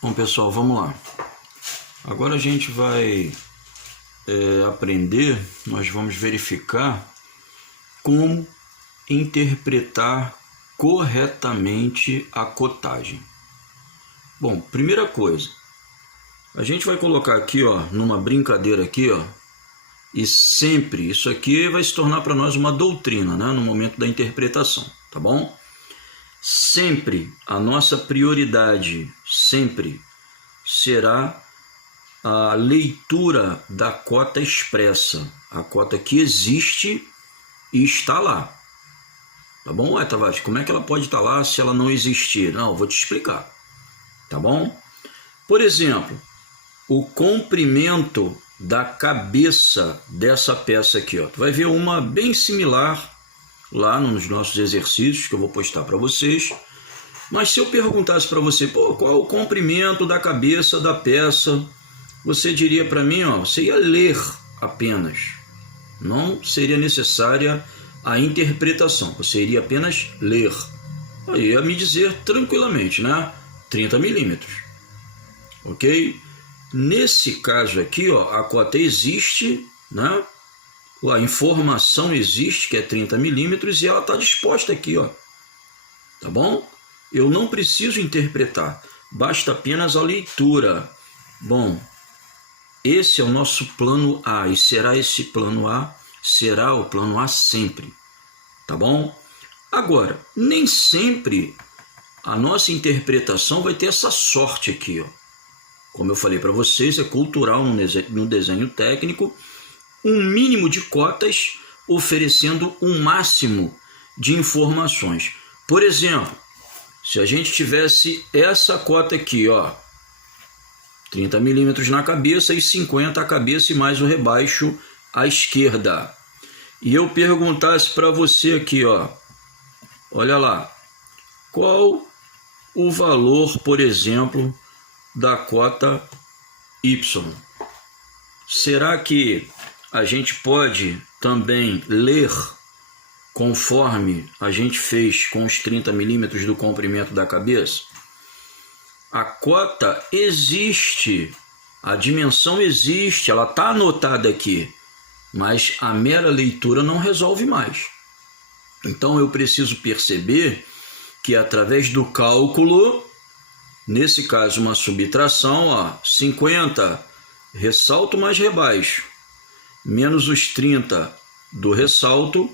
Bom, pessoal, vamos lá. Agora a gente vai aprender, nós vamos verificar como interpretar corretamente a cotagem. Bom, primeira coisa, a gente vai colocar aqui, ó, numa brincadeira aqui, ó, e sempre isso aqui vai se tornar para nós uma doutrina, né, no momento da interpretação, tá bom? Sempre a nossa prioridade sempre será a leitura da cota expressa, a cota que existe e está lá. Tá bom? Ué, Tavares, como é que ela pode estar lá se ela não existir? Não, vou te explicar. Tá bom? Por exemplo, o comprimento da cabeça dessa peça aqui, ó. Tu vai ver uma bem similar lá nos nossos exercícios que eu vou postar para vocês. Mas se eu perguntasse para você, pô, qual é o comprimento da cabeça da peça, você diria para mim, ó, você ia ler apenas. Não seria necessária a interpretação, você iria apenas ler. Aí ia me dizer tranquilamente, né? 30 milímetros. Ok? Nesse caso aqui, ó, a cota existe, né? A informação existe, que é 30 milímetros, e ela está disposta aqui, ó. Tá bom? Eu não preciso interpretar, basta apenas a leitura. Bom, esse é o nosso plano A, e será esse plano A, será o plano A sempre. Tá bom? Agora, nem sempre a nossa interpretação vai ter essa sorte aqui, ó. Como eu falei para vocês, é cultural no desenho técnico um mínimo de cotas oferecendo um máximo de informações. Por exemplo, se a gente tivesse essa cota aqui, ó, 30 milímetros na cabeça e 50 a cabeça e mais o rebaixo à esquerda. E eu perguntasse para você aqui, ó, olha lá, qual o valor, por exemplo, da cota Y? Será que a gente pode também ler conforme a gente fez com os 30 milímetros do comprimento da cabeça? A cota existe, a dimensão existe, ela está anotada aqui, mas a mera leitura não resolve mais. Então eu preciso perceber que através do cálculo, nesse caso uma subtração, ó, 50 ressalto mais rebaixo, menos os 30 do ressalto,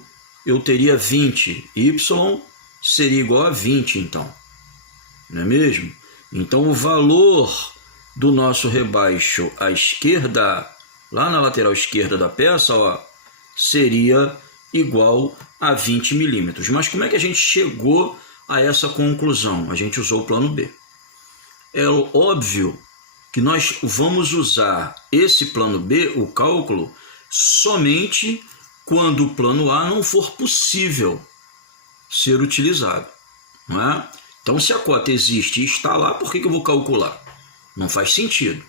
eu teria 20. Y seria igual a 20, então. Não é mesmo? Então, o valor do nosso rebaixo à esquerda, lá na lateral esquerda da peça, ó, seria igual a 20 milímetros. Mas como é que a gente chegou a essa conclusão? A gente usou o plano B. É óbvio que nós vamos usar esse plano B, o cálculo, somente quando o plano A não for possível ser utilizado, não é? Então, se a cota existe e está lá, por que eu vou calcular? Não faz sentido.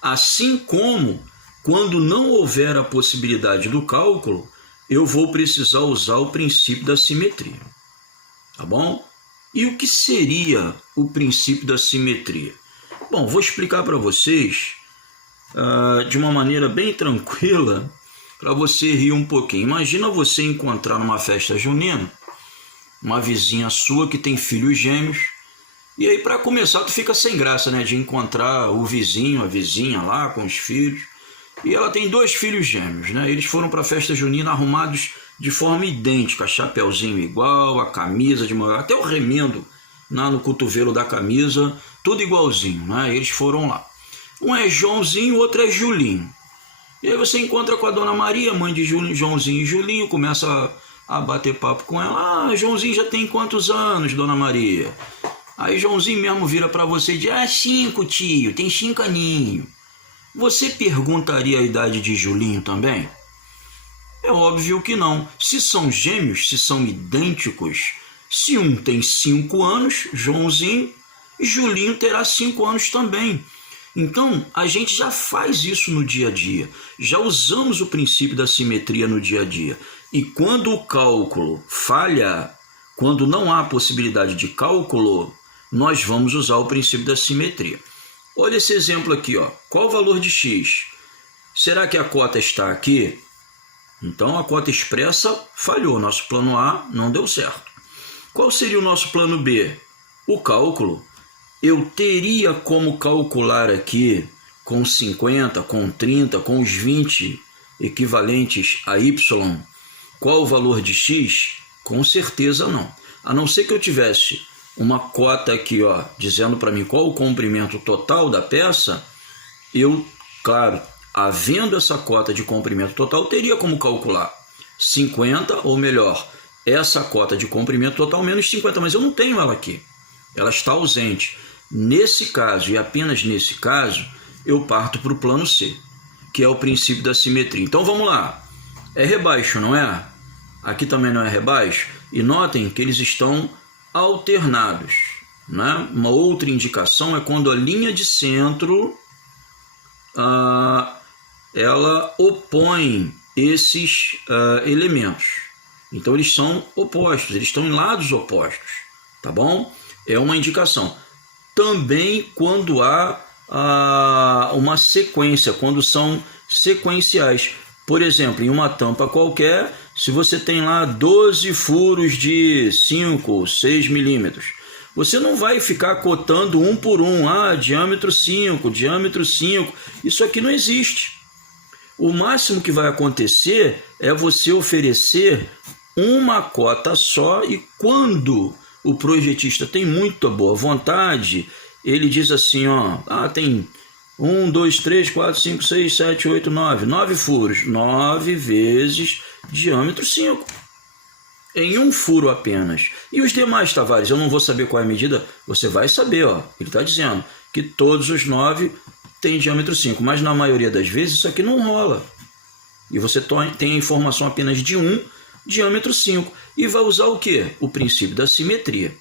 Assim como, quando não houver a possibilidade do cálculo, eu vou precisar usar o princípio da simetria. Tá bom? E o que seria o princípio da simetria? Bom, vou explicar para vocês de uma maneira bem tranquila, para você rir um pouquinho. Imagina você encontrar numa festa junina uma vizinha sua que tem filhos gêmeos, e aí para começar tu fica sem graça, né, de encontrar o vizinho, a vizinha lá com os filhos, e ela tem 2 filhos gêmeos, né? Eles foram para a festa junina arrumados de forma idêntica, chapéuzinho igual, a camisa de maior, até o remendo lá no cotovelo da camisa, tudo igualzinho, né? Eles foram lá. Um é Joãozinho, o outro é Julinho. E aí você encontra com a Dona Maria, mãe de Joãozinho e Julinho, começa a bater papo com ela. Ah, Joãozinho já tem quantos anos, Dona Maria? Aí Joãozinho mesmo vira para você e diz, 5, tio, tem 5 aninhos. Você perguntaria a idade de Julinho também? É óbvio que não. Se são gêmeos, se são idênticos, se um tem 5 anos, Joãozinho, Julinho terá 5 anos também. Então, a gente já faz isso no dia a dia, já usamos o princípio da simetria no dia a dia. E quando o cálculo falha, quando não há possibilidade de cálculo, nós vamos usar o princípio da simetria. olha esse exemplo aqui, ó. Qual o valor de x? Será que a cota está aqui? Então a cota expressa falhou, nosso plano A não deu certo. Qual seria o nosso plano B? O cálculo. Eu teria como calcular aqui com 50, com 30, com os 20 equivalentes a y, qual o valor de x? Com certeza não. A não ser que eu tivesse uma cota aqui, ó, dizendo para mim qual o comprimento total da peça, eu, claro, havendo essa cota de comprimento total, teria como calcular 50, ou melhor, essa cota de comprimento total menos 50, mas eu não tenho ela aqui. Ela está ausente. Nesse caso, e apenas nesse caso, eu parto para o plano C, que é o princípio da simetria. Então vamos lá. É rebaixo, não é? Aqui também não é rebaixo. E notem que eles estão alternados, né? Uma outra indicação é quando a linha de centro ela opõe esses elementos. Então eles são opostos, eles estão em lados opostos, tá bom? É uma indicação. Também quando há uma sequência, quando são sequenciais. Por exemplo, em uma tampa qualquer, se você tem lá 12 furos de 5, 6 milímetros, você não vai ficar cotando um por um, diâmetro 5, diâmetro 5, isso aqui não existe. O máximo que vai acontecer é você oferecer uma cota só e quando o projetista tem muita boa vontade, ele diz assim, tem 1, 2, 3, 4, 5, 6, 7, 8, 9. 9 furos. 9 vezes diâmetro 5. Em um furo apenas. E os demais, Tavares, eu não vou saber qual é a medida. Você vai saber, ó. Ele está dizendo que todos os 9 têm diâmetro 5. Mas na maioria das vezes isso aqui não rola. E você tem a informação apenas de um diâmetro 5. E vai usar o quê? O princípio da simetria.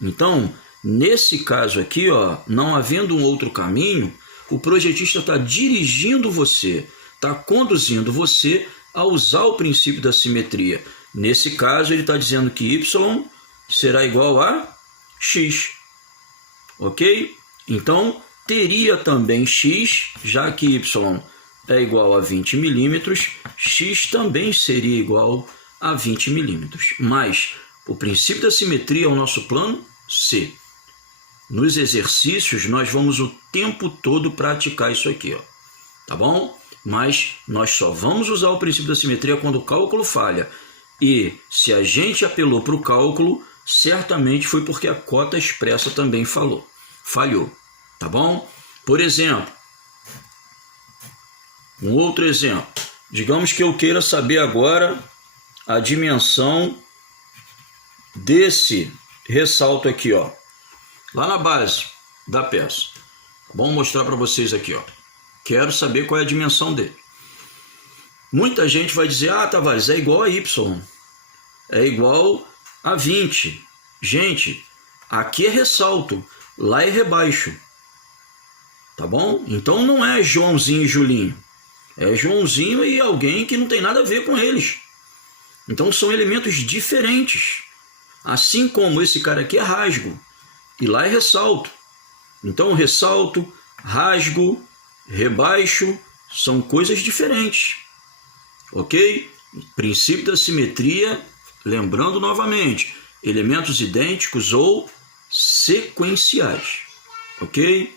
Então, nesse caso aqui, ó, não havendo um outro caminho, o projetista está dirigindo você, está conduzindo você a usar o princípio da simetria. Nesse caso, ele está dizendo que y será igual a x. Ok? Então, teria também x, já que y é igual a 20 milímetros, x também seria igual a 20 milímetros. Mas o princípio da simetria é o nosso plano C. Nos exercícios, nós vamos o tempo todo praticar isso aqui, ó. Tá bom? Mas nós só vamos usar o princípio da simetria quando o cálculo falha. E se a gente apelou para o cálculo, certamente foi porque a cota expressa também falhou. Tá bom? Por exemplo, um outro exemplo. Digamos que eu queira saber agora a dimensão desse ressalto aqui, ó. Lá na base da peça. Vamos mostrar para vocês aqui, ó. Quero saber qual é a dimensão dele. Muita gente vai dizer, Tavares, é igual a Y. É igual a 20. Gente, aqui é ressalto, lá é rebaixo. Tá bom? Então não é Joãozinho e Julinho. É Joãozinho e alguém que não tem nada a ver com eles. Então são elementos diferentes. Assim como esse cara aqui é rasgo. E lá é ressalto. Então, ressalto, rasgo, rebaixo são coisas diferentes. Ok? Princípio da simetria, lembrando novamente, elementos idênticos ou sequenciais. Ok?